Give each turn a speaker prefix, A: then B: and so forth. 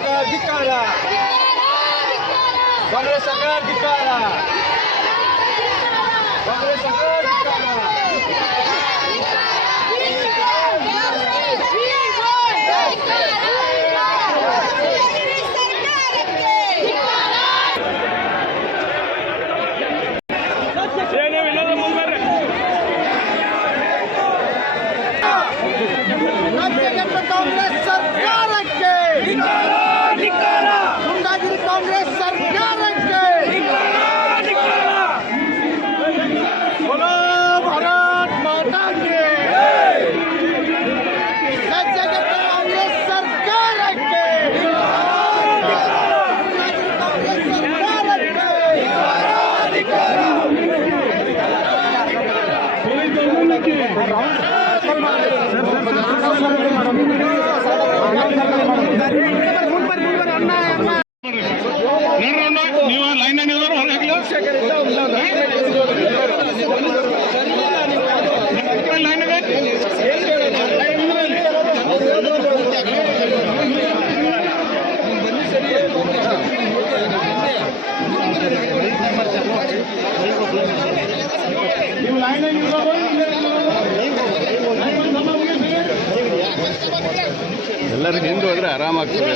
A: सरकार धिक्कारा काँग्रेस सरकार रहा
B: ನೀವು ಲೈನ್ ನಿಲ್ಲೋರು ಹೊರಗೆ
C: ನೀವು ಎಲ್ಲರಿಗೂ ಹಿಂದೂ ಹೋದ್ರೆ ಆರಾಮಾಗ್ತದೆ.